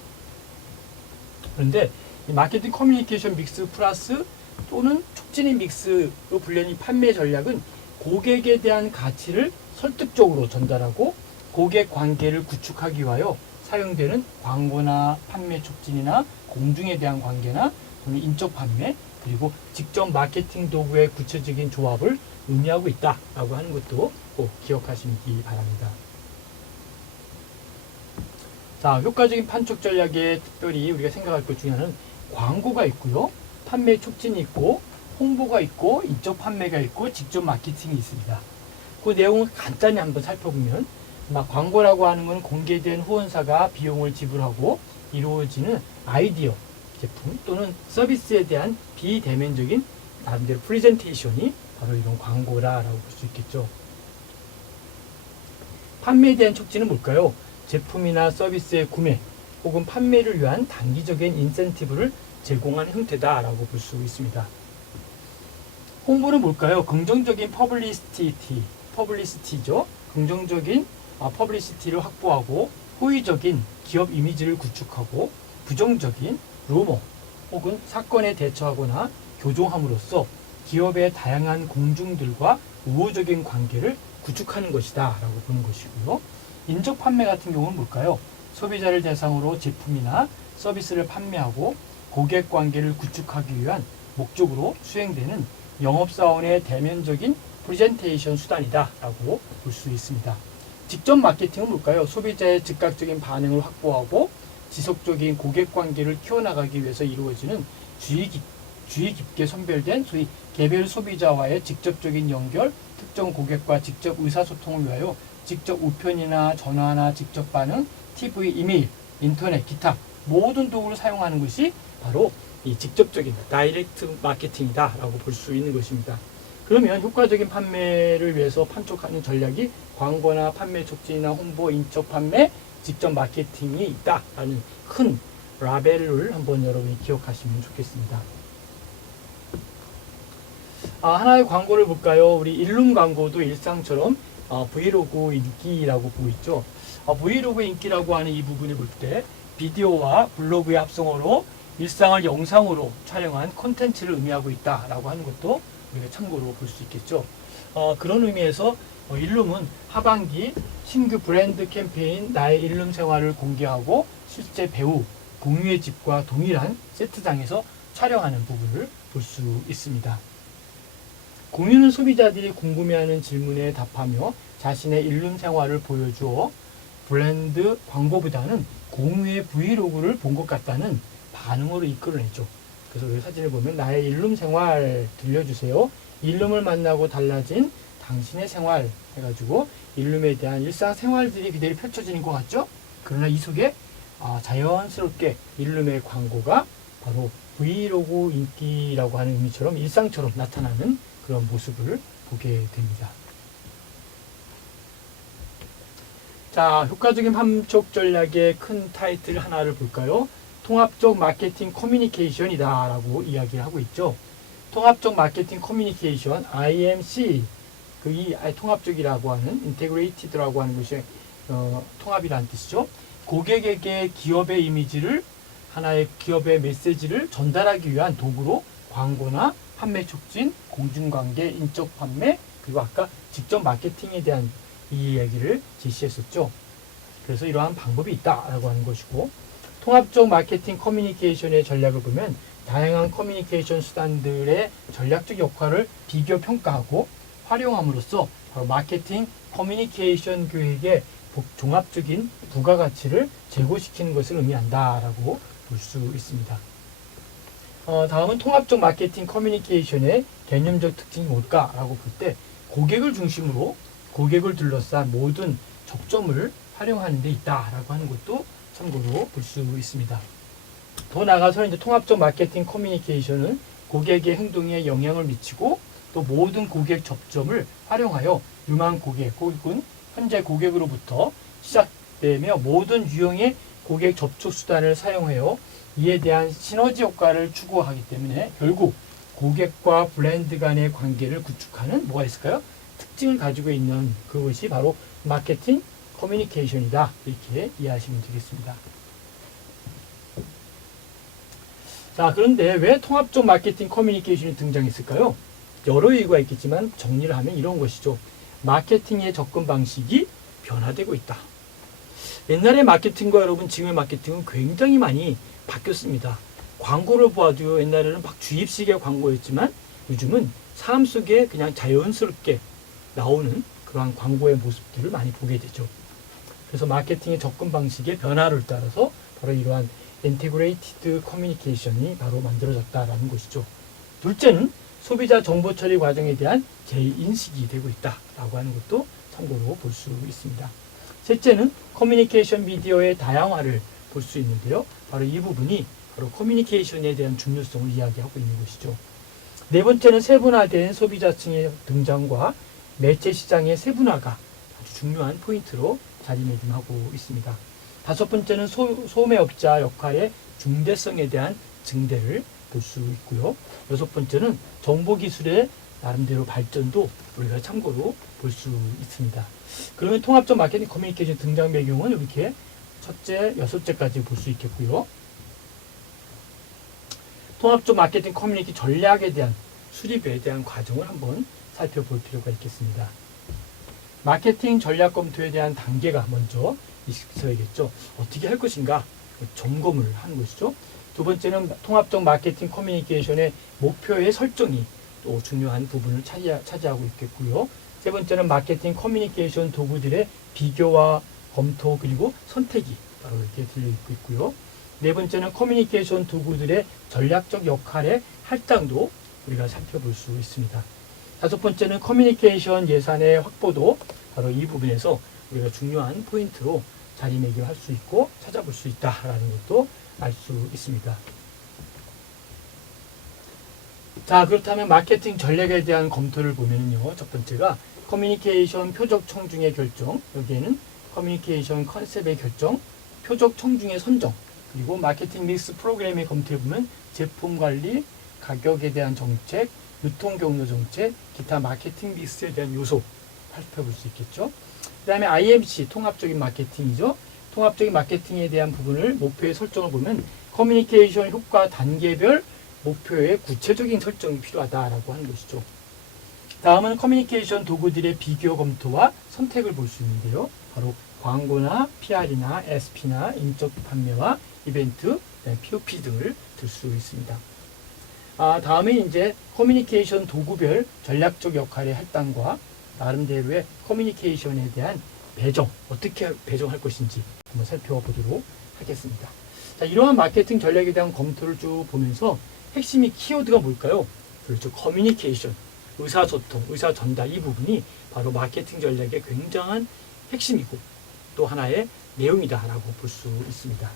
그런데 이 마케팅 커뮤니케이션 믹스 플러스 또는 촉진의 믹스로 분리한 이 판매 전략은 고객에 대한 가치를 설득적으로 전달하고 고객 관계를 구축하기 위하여 사용되는 광고나 판매 촉진이나 공중에 대한 관계나 또는 인적 판매 그리고 직접 마케팅 도구의 구체적인 조합을 의미하고 있다라고 하는 것도 꼭 기억하시기 바랍니다. 자, 효과적인 판촉 전략에 특별히 우리가 생각할 것 중에 하나는 광고가 있고요. 판매 촉진이 있고 홍보가 있고 인적 판매가 있고 직접 마케팅이 있습니다. 그 내용을 간단히 한번 살펴보면 광고라고 하는 건 공개된 후원사가 비용을 지불하고 이루어지는 아이디어, 제품 또는 서비스에 대한 비대면적인 나름대로 프레젠테이션이 바로 이런 광고라고 볼 수 있겠죠. 판매에 대한 촉진은 뭘까요? 제품이나 서비스의 구매 혹은 판매를 위한 단기적인 인센티브를 제공하는 형태다라고 볼 수 있습니다. 홍보는 뭘까요? 긍정적인 퍼블리시티죠. 긍정적인 퍼블리시티를 확보하고 호의적인 기업 이미지를 구축하고 부정적인 루머 혹은 사건에 대처하거나 교정함으로써 기업의 다양한 공중들과 우호적인 관계를 구축하는 것이다 라고 보는 것이고요. 인적 판매 같은 경우는 뭘까요? 소비자를 대상으로 제품이나 서비스를 판매하고 고객 관계를 구축하기 위한 목적으로 수행되는 영업사원의 대면적인 프레젠테이션 수단이다 라고 볼 수 있습니다. 직접 마케팅은 뭘까요? 소비자의 즉각적인 반응을 확보하고 지속적인 고객 관계를 키워나가기 위해서 이루어지는 주의 깊게 선별된 소위 개별 소비자와의 직접적인 연결, 특정 고객과 직접 의사소통을 위하여 직접 우편이나 전화나 직접 반응, TV, 이메일, 인터넷, 기타 모든 도구를 사용하는 것이 바로 이 직접적인 다이렉트 마케팅이다 라고 볼 수 있는 것입니다. 그러면 효과적인 판매를 위해서 판촉하는 전략이 광고나 판매 촉진이나 홍보, 인적 판매, 직접 마케팅이 있다라는 큰 라벨을 한번 여러분이 기억하시면 좋겠습니다. 하나의 광고를 볼까요? 우리 일룸 광고도 일상처럼 브이로그 인기라고 보고 있죠. 브이로그 인기라고 하는 이 부분을 볼 때 비디오와 블로그의 합성어로 일상을 영상으로 촬영한 콘텐츠를 의미하고 있다라고 하는 것도 우리가 참고로 볼 수 있겠죠. 그런 의미에서 일룸은 하반기 신규 브랜드 캠페인 나의 일룸 생활을 공개하고 실제 배우 공유의 집과 동일한 세트장에서 촬영하는 부분을 볼 수 있습니다. 공유는 소비자들이 궁금해하는 질문에 답하며 자신의 일룸 생활을 보여주어 브랜드 광고보다는 공유의 브이로그를 본 것 같다는 반응으로 이끌어내죠. 그래서 이 사진을 보면 나의 일룸 생활 들려주세요. 일룸을 만나고 달라진 당신의 생활 해가지고 일룸에 대한 일상 생활들이 그대로 펼쳐지는 것 같죠? 그러나 이 속에 자연스럽게 일룸의 광고가 바로 브이로그 인기라고 하는 의미처럼 일상처럼 나타나는 그런 모습을 보게 됩니다. 자, 효과적인 판촉 전략의 큰 타이틀 하나를 볼까요? 통합적 마케팅 커뮤니케이션이다 라고 이야기를 하고 있죠. 통합적 마케팅 커뮤니케이션 IMC 이 통합적이라고 하는 인테그레이티드라고 하는 것이 통합이라는 뜻이죠. 고객에게 기업의 이미지를 하나의 기업의 메시지를 전달하기 위한 도구로 광고나 판매 촉진, 공중관계, 인적 판매 그리고 아까 직접 마케팅에 대한 이 얘기를 제시했었죠. 그래서 이러한 방법이 있다라고 하는 것이고 통합적 마케팅 커뮤니케이션의 전략을 보면 다양한 커뮤니케이션 수단들의 전략적 역할을 비교 평가하고 활용함으로써 바로 마케팅 커뮤니케이션 교육의 종합적인 부가가치를 제고시키는 것을 의미한다라고 볼 수 있습니다. 다음은 통합적 마케팅 커뮤니케이션의 개념적 특징이 뭘까라고 볼 때 고객을 중심으로 고객을 둘러싼 모든 접점을 활용하는 데 있다라고 하는 것도 참고로 볼 수 있습니다. 더 나아가서 이제 통합적 마케팅 커뮤니케이션은 고객의 행동에 영향을 미치고 또 모든 고객 접점을 활용하여 유망 고객 혹은 현재 고객으로부터 시작되며 모든 유형의 고객 접촉 수단을 사용하여 이에 대한 시너지 효과를 추구하기 때문에 결국 고객과 브랜드 간의 관계를 구축하는 뭐가 있을까요? 특징을 가지고 있는 그것이 바로 마케팅 커뮤니케이션이다. 이렇게 이해하시면 되겠습니다. 자, 그런데 왜 통합적 마케팅 커뮤니케이션이 등장했을까요? 여러 이유가 있겠지만 정리를 하면 이런 것이죠. 마케팅의 접근 방식이 변화되고 있다. 옛날의 마케팅과 여러분 지금의 마케팅은 굉장히 많이 바뀌었습니다. 광고를 보아도 옛날에는 막 주입식의 광고였지만 요즘은 삶 속에 그냥 자연스럽게 나오는 그러한 광고의 모습들을 많이 보게 되죠. 그래서 마케팅의 접근 방식의 변화를 따라서 바로 이러한 인테그레이티드 커뮤니케이션이 바로 만들어졌다라는 것이죠. 둘째는 소비자 정보 처리 과정에 대한 재인식이 되고 있다라고 하는 것도 참고로 볼 수 있습니다. 셋째는 커뮤니케이션 미디어의 다양화를 볼 수 있는데요. 바로 이 부분이 바로 커뮤니케이션에 대한 중요성을 이야기하고 있는 것이죠. 네 번째는 세분화된 소비자층의 등장과 매체 시장의 세분화가 아주 중요한 포인트로 자리매김하고 있습니다. 다섯 번째는 소매업자 역할의 중대성에 대한 증대를 볼 수 있고요. 여섯 번째는 정보기술의 나름대로 발전도 우리가 참고로 볼 수 있습니다. 그러면 통합적 마케팅 커뮤니케이션 등장 배경은 이렇게 첫째, 여섯째까지 볼 수 있겠고요. 통합적 마케팅 커뮤니티 전략에 대한 수립에 대한 과정을 한번 살펴볼 필요가 있겠습니다. 마케팅 전략 검토에 대한 단계가 먼저 있어야겠죠. 어떻게 할 것인가 점검을 하는 것이죠. 두 번째는 통합적 마케팅 커뮤니케이션의 목표의 설정이 또 중요한 부분을 차지하고 있겠고요. 세 번째는 마케팅 커뮤니케이션 도구들의 비교와 검토 그리고 선택이 바로 이렇게 들려있고 있고요. 네 번째는 커뮤니케이션 도구들의 전략적 역할의 할당도 우리가 살펴볼 수 있습니다. 다섯 번째는 커뮤니케이션 예산의 확보도 바로 이 부분에서 우리가 중요한 포인트로 자리매김할 수 있고 찾아볼 수 있다라는 것도 알 수 있습니다. 자, 그렇다면 마케팅 전략에 대한 검토를 보면요. 첫 번째가 커뮤니케이션 표적 청중의 결정, 여기에는 커뮤니케이션 컨셉의 결정, 표적 청중의 선정, 그리고 마케팅 믹스 프로그램의 검토해 보면 제품 관리, 가격에 대한 정책, 유통 경로 정책, 기타 마케팅 믹스에 대한 요소 살펴볼 수 있겠죠. 그 다음에 IMC, 통합적인 마케팅이죠. 통합적인 마케팅에 대한 부분을 목표의 설정을 보면 커뮤니케이션 효과 단계별 목표의 구체적인 설정이 필요하다라고 하는 것이죠. 다음은 커뮤니케이션 도구들의 비교 검토와 선택을 볼 수 있는데요. 바로 광고나 PR이나 SP나 인적 판매와 이벤트, POP 등을 들 수 있습니다. 다음에 이제 커뮤니케이션 도구별 전략적 역할의 할당과 나름대로의 커뮤니케이션에 대한 배정, 어떻게 배정할 것인지 한번 살펴보도록 하겠습니다. 자, 이러한 마케팅 전략에 대한 검토를 쭉 보면서 핵심이 키워드가 뭘까요? 그렇죠. 커뮤니케이션, 의사소통, 의사전달 이 부분이 바로 마케팅 전략의 굉장한 핵심이고 또 하나의 내용이다라고 볼 수 있습니다.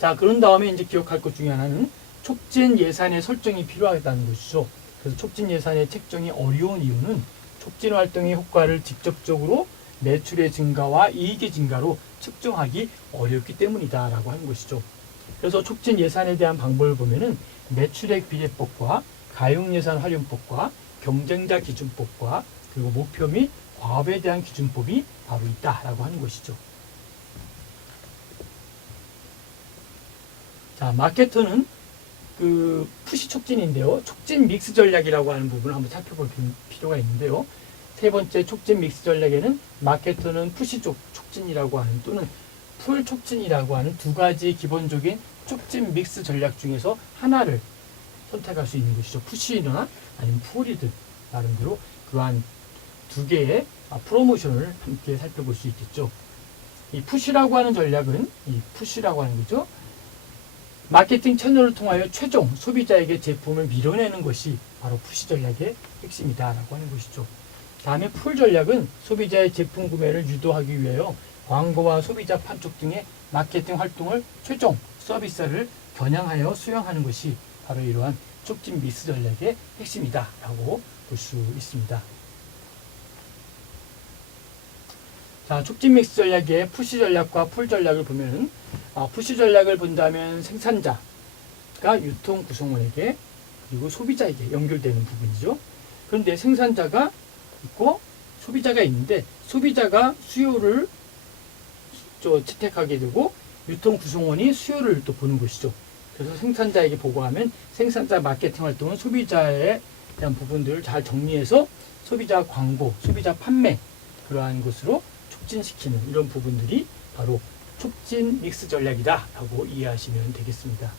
자, 그런 다음에 이제 기억할 것 중에 하나는 촉진 예산의 설정이 필요하다는 것이죠. 그래서 촉진 예산의 책정이 어려운 이유는 촉진 활동의 효과를 직접적으로 매출의 증가와 이익의 증가로 측정하기 어렵기 때문이다라고 하는 것이죠. 그래서 촉진 예산에 대한 방법을 보면은 매출액 비례법과 가용예산 활용법과 경쟁자 기준법과 그리고 목표 및 과업에 대한 기준법이 바로 있다라고 하는 것이죠. 자, 마케터는 그 푸시 촉진인데요. 촉진 믹스 전략이라고 하는 부분을 한번 살펴볼 필요가 있는데요. 세 번째 촉진 믹스 전략에는 마케터는 푸시 촉진이라고 하는 또는 풀 촉진이라고 하는 두 가지 기본적인 촉진 믹스 전략 중에서 하나를 선택할 수 있는 것이죠. 푸시나 아니면 풀이든 나름대로 그러한 두 개의 프로모션을 함께 살펴볼 수 있겠죠. 이 푸시라고 하는 전략은 이 푸시라고 하는 거죠. 마케팅 채널을 통하여 최종 소비자에게 제품을 밀어내는 것이 바로 푸시 전략의 핵심이다라고 하는 것이죠. 다음에 풀 전략은 소비자의 제품 구매를 유도하기 위하여 광고와 소비자 판촉 등의 마케팅 활동을 최종 서비스를 겨냥하여 수행하는 것이 바로 이러한 촉진 믹스 전략의 핵심이다라고 볼 수 있습니다. 자, 촉진 믹스 전략의 푸시 전략과 풀 전략을 보면은 푸시 전략을 본다면 생산자가 유통 구성원에게 그리고 소비자에게 연결되는 부분이죠. 그런데 생산자가 있고 소비자가 있는데 소비자가 수요를 채택하게 되고 유통 구성원이 수요를 또 보는 것이죠. 그래서 생산자에게 보고하면 생산자 마케팅 활동은 소비자에 대한 부분들을 잘 정리해서 소비자 광고, 소비자 판매 그러한 것으로 촉진시키는 이런 부분들이 바로 촉진 믹스 전략이다 라고 이해하시면 되겠습니다.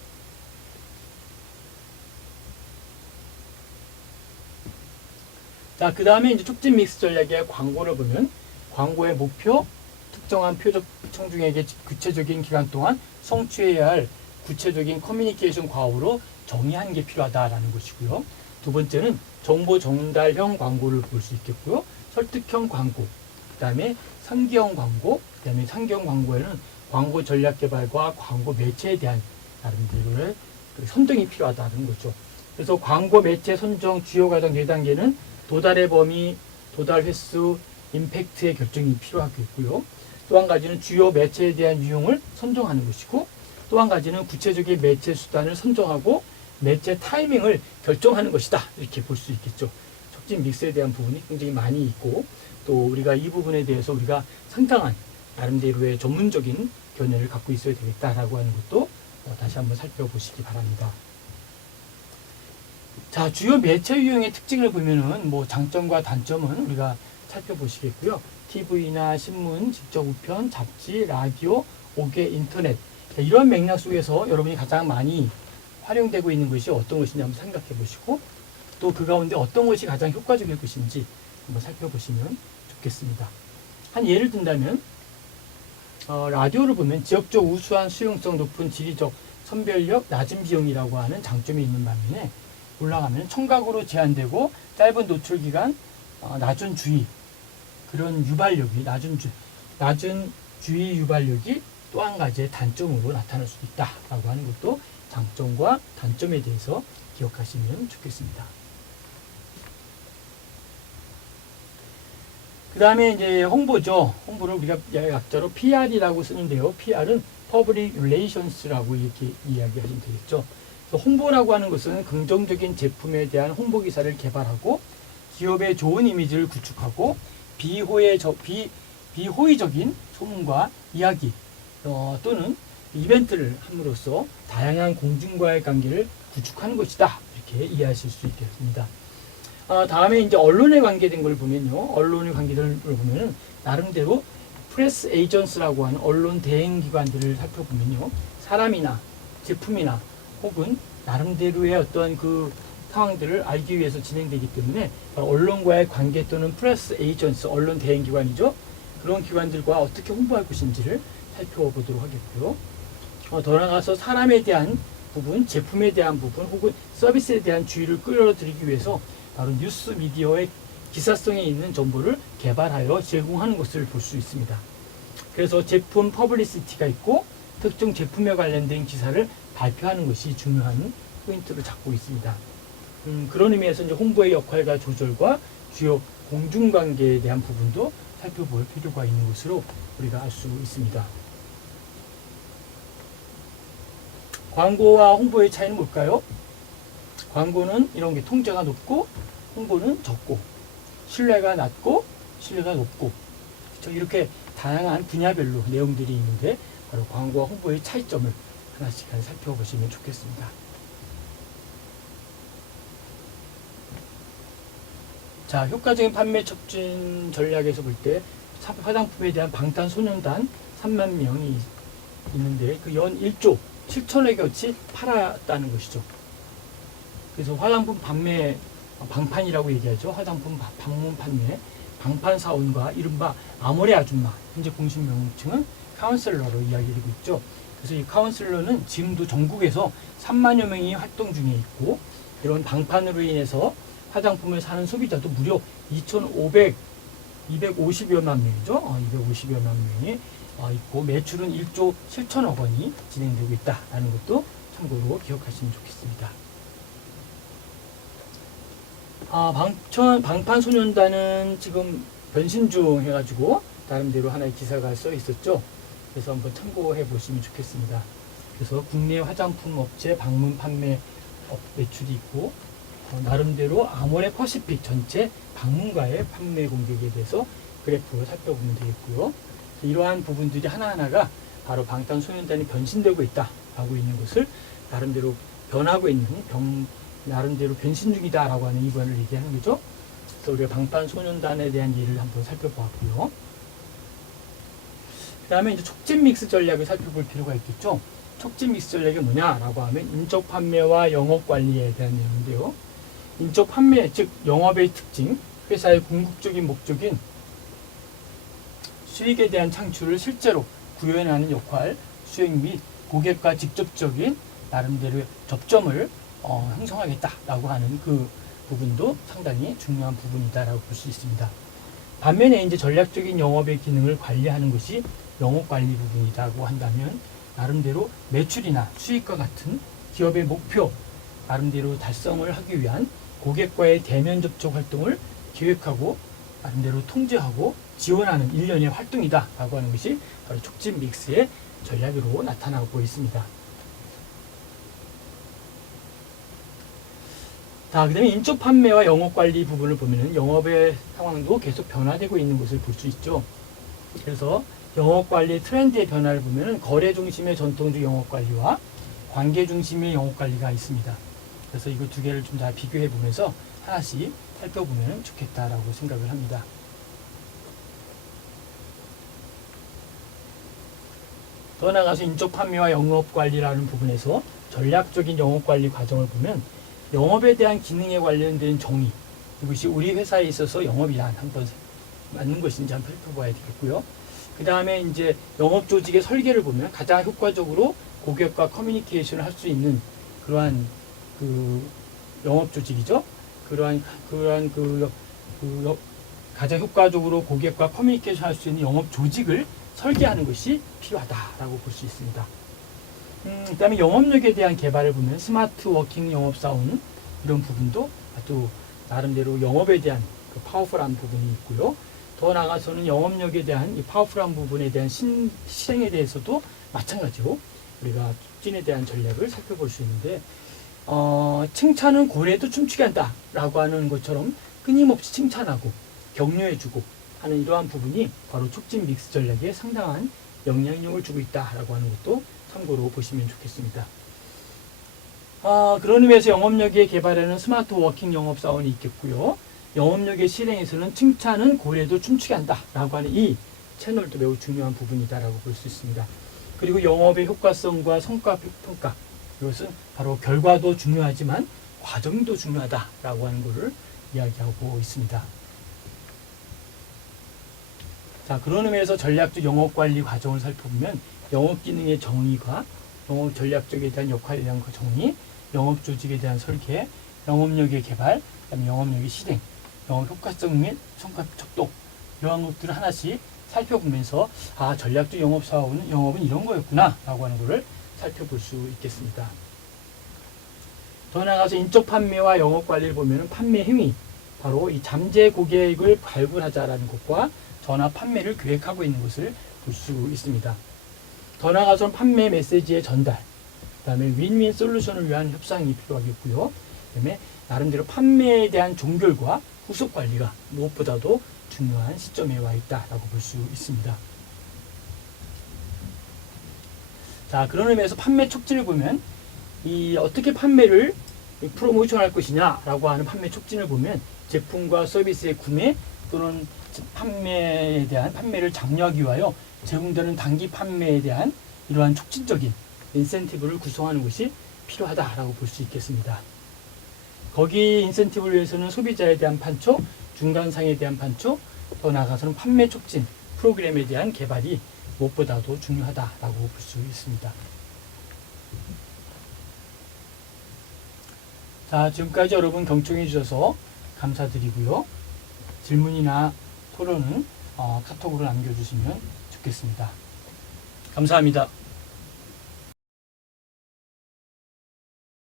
자, 그 다음에 이제 촉진 믹스 전략의 광고를 보면 광고의 목표, 특정한 표적 청중에게 구체적인 기간 동안 성취해야 할 구체적인 커뮤니케이션 과업으로 정의하는 게 필요하다라는 것이고요. 두 번째는 정보 전달형 광고를 볼 수 있겠고요. 설득형 광고, 그 다음에 상기형 광고, 그 다음에 상기형 광고에는 광고 전략 개발과 광고 매체에 대한 나름대로의 선정이 필요하다는 거죠. 그래서 광고 매체 선정 주요 과정 4단계는 도달의 범위, 도달 횟수, 임팩트의 결정이 필요하겠고요. 또 한 가지는 주요 매체에 대한 유형을 선정하는 것이고, 또 한 가지는 구체적인 매체 수단을 선정하고 매체 타이밍을 결정하는 것이다. 이렇게 볼 수 있겠죠. 촉진 믹스에 대한 부분이 굉장히 많이 있고, 또 우리가 이 부분에 대해서 우리가 상당한 나름대로의 전문적인 견해를 갖고 있어야 되겠다라고 하는 것도 다시 한번 살펴보시기 바랍니다. 자, 주요 매체 유형의 특징을 보면은 뭐 장점과 단점은 우리가 살펴보시겠고요. TV나 신문, 직접 우편, 잡지, 라디오, 5개 인터넷, 이런 맥락 속에서 여러분이 가장 많이 활용되고 있는 것이 어떤 것인지 한번 생각해 보시고, 또 그 가운데 어떤 것이 가장 효과적일 것인지 한번 살펴보시면 좋겠습니다. 한 예를 든다면 라디오를 보면 지역적 우수한 수용성 높은 지리적 선별력, 낮은 비용이라고 하는 장점이 있는 반면에 올라가면 청각으로 제한되고 짧은 노출 기간, 낮은 주의, 그런 유발력이 낮은 주의 유발력이 또 한 가지의 단점으로 나타날 수도 있다라고 하는 것도 장점과 단점에 대해서 기억하시면 좋겠습니다. 그 다음에 이제 홍보죠. 홍보를 우리가 약자로 PR이라고 쓰는데요. PR은 Public Relations라고 이렇게 이야기하시면 되겠죠. 그래서 홍보라고 하는 것은 긍정적인 제품에 대한 홍보 기사를 개발하고 기업의 좋은 이미지를 구축하고 비호의적인 소문과 이야기 또는 이벤트를 함으로써 다양한 공중과의 관계를 구축하는 것이다. 이렇게 이해하실 수 있겠습니다. 다음에 이제 언론에 관계된 걸 보면요. 언론에 관계된 걸 보면은 나름대로 프레스 에이전스라고 하는 언론 대행기관들을 살펴보면요. 사람이나 제품이나 혹은 나름대로의 어떤 그 상황들을 알기 위해서 진행되기 때문에 언론과의 관계 또는 프레스 에이전스, 언론 대행기관이죠. 그런 기관들과 어떻게 홍보할 것인지를 살펴보도록 하겠고요. 더 나아가서 사람에 대한 부분, 제품에 대한 부분 혹은 서비스에 대한 주의를 끌어들이기 위해서 바로 뉴스 미디어의 기사성에 있는 정보를 개발하여 제공하는 것을 볼 수 있습니다. 그래서 제품 퍼블리시티가 있고 특정 제품에 관련된 기사를 발표하는 것이 중요한 포인트를 잡고 있습니다. 그런 의미에서 이제 홍보의 역할과 조절과 주요 공중관계에 대한 부분도 살펴볼 필요가 있는 것으로 우리가 알 수 있습니다. 광고와 홍보의 차이는 뭘까요? 광고는 이런 게 통제가 높고 홍보는 적고 신뢰가 낮고 신뢰가 높고 그렇죠? 이렇게 다양한 분야별로 내용들이 있는데 바로 광고와 홍보의 차이점을 하나씩 살펴보시면 좋겠습니다. 자, 효과적인 판매 촉진 전략에서 볼 때 화장품에 대한 방탄소년단 3만 명이 있는데 그 연 1조 7천억여 원치 팔았다는 것이죠. 그래서 화장품 판매 방판이라고 얘기하죠. 화장품 방문 판매 방판 사원과 이른바 아모레 아줌마, 현재 공식 명칭은 카운셀러로 이야기되고 있죠. 그래서 이 카운셀러는 지금도 전국에서 3만여 명이 활동 중에 있고 이런 방판으로 인해서 화장품을 사는 소비자도 무려 250여만 명이죠. 250여만 명이 있고 매출은 1조 7천억 원이 진행되고 있다는 것도 참고로 기억하시면 좋겠습니다. 방탄소년단은 지금 변신 중 해가지고 나름대로 하나의 기사가 써 있었죠. 그래서 한번 참고해 보시면 좋겠습니다. 그래서 국내 화장품 업체 방문 판매 매출이 있고 나름대로 아모레 퍼시픽 전체 방문가의 판매 공격에 대해서 그래프를 살펴보면 되겠고요. 이러한 부분들이 하나하나가 바로 방탄소년단이 변신되고 있다라고 있는 것을 나름대로 변하고 있는 나름대로 변신 중이다라고 하는 이번을 얘기하는 거죠. 그래서 우리가 방탄소년단에 대한 예를 한번 살펴보았고요. 그 다음에 이제 촉진 믹스 전략을 살펴볼 필요가 있겠죠. 촉진 믹스 전략이 뭐냐라고 하면 인적 판매와 영업 관리에 대한 내용인데요. 인적 판매, 즉 영업의 특징, 회사의 궁극적인 목적인 수익에 대한 창출을 실제로 구현하는 역할, 수행 및 고객과 직접적인 나름대로 접점을 형성하겠다라고 하는 그 부분도 상당히 중요한 부분이다라고 볼 수 있습니다. 반면에 이제 전략적인 영업의 기능을 관리하는 것이 영업 관리 부분이라고 한다면 나름대로 매출이나 수익과 같은 기업의 목표 나름대로 달성을 하기 위한 고객과의 대면 접촉 활동을 기획하고 나름대로 통제하고 지원하는 일련의 활동이다 라고 하는 것이 바로 촉진 믹스의 전략으로 나타나고 있습니다. 자, 그 다음에 인적 판매와 영업 관리 부분을 보면은 영업의 상황도 계속 변화되고 있는 것을 볼 수 있죠. 그래서 영업 관리 트렌드의 변화를 보면은 거래 중심의 전통적 영업 관리와 관계 중심의 영업 관리가 있습니다. 그래서 이거 두 개를 좀 잘 비교해 보면서 하나씩 살펴보면 좋겠다라고 생각을 합니다. 더 나아가서 인적 판매와 영업 관리라는 부분에서 전략적인 영업 관리 과정을 보면 영업에 대한 기능에 관련된 정의, 이것이 우리 회사에 있어서 영업이란 한번 맞는 것인지 한번 살펴봐야 되겠고요. 그 다음에 이제 영업 조직의 설계를 보면 가장 효과적으로 고객과 커뮤니케이션을 할 수 있는 그러한 그 영업 조직이죠. 그러한 가장 효과적으로 고객과 커뮤니케이션 할 수 있는 영업 조직을 설계하는 것이 필요하다라고 볼 수 있습니다. 그 다음에 영업력에 대한 개발을 보면 스마트 워킹 영업사원 이런 부분도 아주 나름대로 영업에 대한 그 파워풀한 부분이 있고요. 더 나아가서는 영업력에 대한 이 파워풀한 부분에 대한 실행에 대해서도 마찬가지로 우리가 촉진에 대한 전략을 살펴볼 수 있는데 칭찬은 고래도 춤추게 한다 라고 하는 것처럼 끊임없이 칭찬하고 격려해주고 하는 이러한 부분이 바로 촉진 믹스 전략에 상당한 영향력을 주고 있다라고 하는 것도 참고로 보시면 좋겠습니다. 그런 의미에서 영업력의 개발에는 스마트 워킹 영업사원이 있겠고요. 영업력의 실행에서는 칭찬은 고래도 춤추게 한다 라고 하는 이 채널도 매우 중요한 부분이다라고 볼 수 있습니다. 그리고 영업의 효과성과 성과 평가, 이것은 바로 결과도 중요하지만 과정도 중요하다라고 하는 것을 이야기하고 있습니다. 자, 그런 의미에서 전략적 영업관리 과정을 살펴보면 영업기능의 정의과 영업 전략적에 대한 역할에 대한 그 정의, 영업조직에 대한 설계, 영업력의 개발, 그다음에 영업력의 실행, 영업 효과성 및 성과 척도 이러한 것들을 하나씩 살펴보면서 전략적 영업은 이런 거였구나 라고 하는 것을 살펴볼 수 있겠습니다. 더 나아가서 인적 판매와 영업 관리를 보면 판매 행위, 바로 이 잠재 고객을 발굴하자라는 것과 전화 판매를 계획하고 있는 것을 볼 수 있습니다. 더 나아가서는 판매 메시지의 전달, 그 다음에 윈윈 솔루션을 위한 협상이 필요하겠고요. 그 다음에 나름대로 판매에 대한 종결과 후속 관리가 무엇보다도 중요한 시점에 와 있다라고 볼 수 있습니다. 자, 그런 의미에서 판매 촉진을 보면 어떻게 판매를 프로모션할 것이냐라고 하는 판매 촉진을 보면 제품과 서비스의 구매 또는 판매에 대한 판매를 장려하기 위하여 제공되는 단기 판매에 대한 이러한 촉진적인 인센티브를 구성하는 것이 필요하다라고 볼 수 있겠습니다. 거기 인센티브를 위해서는 소비자에 대한 판촉, 중간상에 대한 판촉, 더 나아가서는 판매 촉진 프로그램에 대한 개발이 무엇보다도 중요하다라고 볼 수 있습니다. 자, 지금까지 여러분 경청해 주셔서 감사드리고요. 질문이나 토론은 카톡으로 남겨주시면 좋겠습니다. 감사합니다.